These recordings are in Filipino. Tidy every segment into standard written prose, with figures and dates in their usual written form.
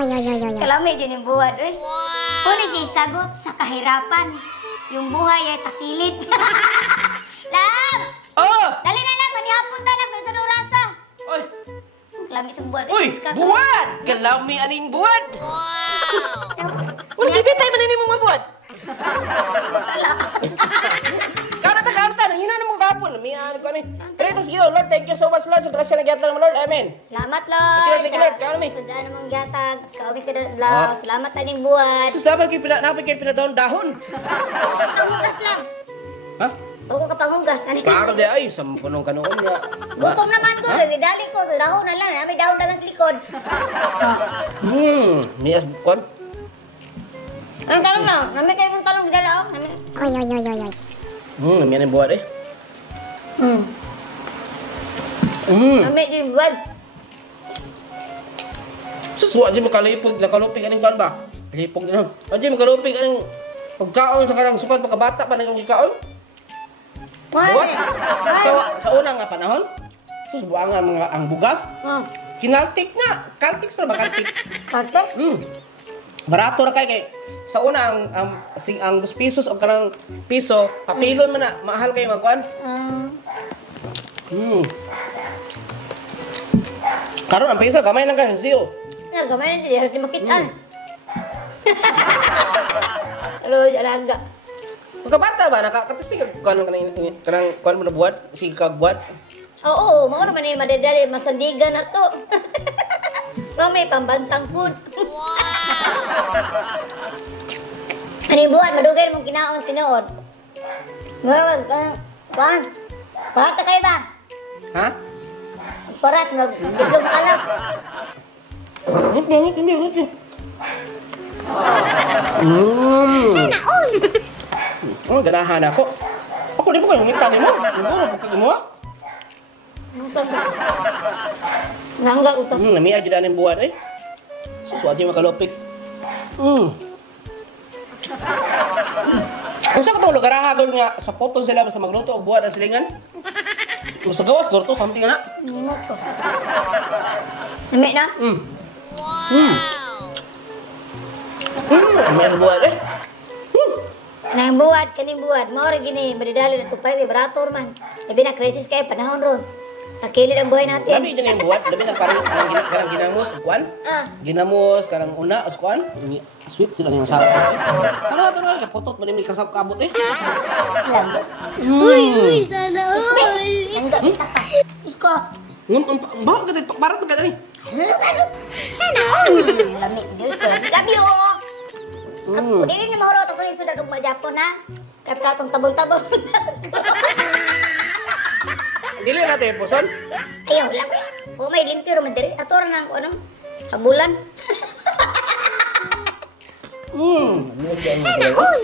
Kalami dyan yung buwan, uy. Huli siya sagot sa kahirapan. Yung buhay ay takilid. Lang! Oh! Dali na lang, manihapon na lang sa nurasa. Oy! Kalami sa buwan. Uy! Buwan! Kalami aning buwan! Sus! Wala bibitay man ini mga buwan! Sala. Karta, hina na mong gapon. May ano ko ni. Pero sige Lord, thank you so much Lord. Sa grasya na gyatag mo Lord. Amen. Salamat, Lord. Thank you Lord. Kaya namin. Sundaan namang gyatag. Kami ka na. Salamat na ning buwan. Sus, dapat kayo pinadahon-dahon. Pangugas lang. Ha? Huwag ka pangugas. Klaro di ay, sa punong kanoon nga. Gutom naman ko. Dali ko. Sa dahon na lang. May dahon na lang sa likod. Miyas kon. Ang talong lang. Nami kayo mong talong dala, oh. Miyan ang buwan eh. Nami din buwan. Sus, wala dyan nakalupig aning kan ba? Lipog din lang. Wala dyan makalupig aning pagkaon sa karang sukat pagkabata pa nang ikaon. Buwan? Sa unang nga panahon, sus, buwan nga mga ang bugas. Kinaltik nga. Kaltik sa ba kaltik? Kaltik? Barato ra kay sa una ang 2 pesos o kanang piso, papilon man na mahal kay magkuan. Karon ang piso gamay lang ka siyo. Gamay na di makitaan. Pero alaga. Pagkabata ba nakakatisig kanang kuan mo na buhat, sige kag buhat. Oo, mao naman ni madadali masandigan na to. May pambansang food. Ani buwan, madugay mong kinaon tinuod. Mawag kan. Parat na kayo ba? Ha? Parat, nag-itlog alam. Ngit. Sana all. Oh, ganahan ako. Ako di ba kayo ngitan mo? Siguro pagkag mo. Nangga uto. Namiya jud aning buwan eh. Susuati makalupig. Kung sa katong lugar hagol nga sa potong sila sa magluto og buwan ang silingan. Kung sa gawas gorto something na. Nimo to. Nami na? May buwan eh. Nang buwad kaning buwad, mao ra gini madidali na tupay vibrator man. Labi na crisis kay panahon ron. Nakilid ang buhay natin. Labi din yung buwan, labi na parang karang ginamos kuan. Ginamos karang una os kuan. Sweet sila yung sapo. Ano ato na kapotot man mi kasap kabot eh. Lago. Uy, sana all. Enggak kita. Isko. Bakit ka dito? Parat ka dali. Sana all. Lamig jud ko. Gabi o. Dili na mauro to kunin sudah ug Japon ha. Kay pratong tabon-tabon. Dili natin puson. Ayaw lang. O may limpyo man diri. Ato ra nang ano? Habulan. Sana all.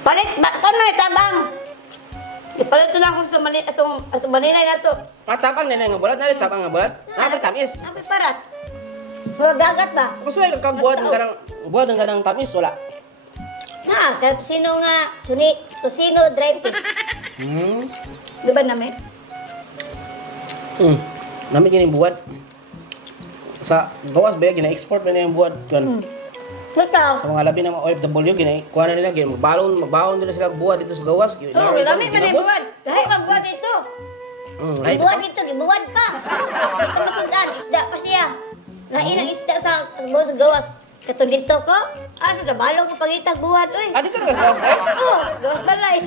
Palit ba na tabang. Ipalit na ako sa mani atong maninay na to. Matapang nila nga bulat, nalis tapang nga bulat. Tamis. Apa parat? Wala dagat ba? Kusuway kag buhat ng kanang tamis wala. Na, kaya sino nga sino dry fish. Di ba namin? Nami gini buhat. Sa gawas ba gina-export ba na yung buhat kan? Sa mga labi ng mga OFW kuha na nila magbalon nila sila buhat dito sa gawas. Oh, lami man yung buhat. Dahil pang buhat ito. Buhat ito, gibuhat pa. Ito masudan, isda pa siya. Lain ang isda sa gawas. Katong dito ko, ano na balong ko pangitag buhat, oy. Dito na gawas eh? Oo, gawas balay.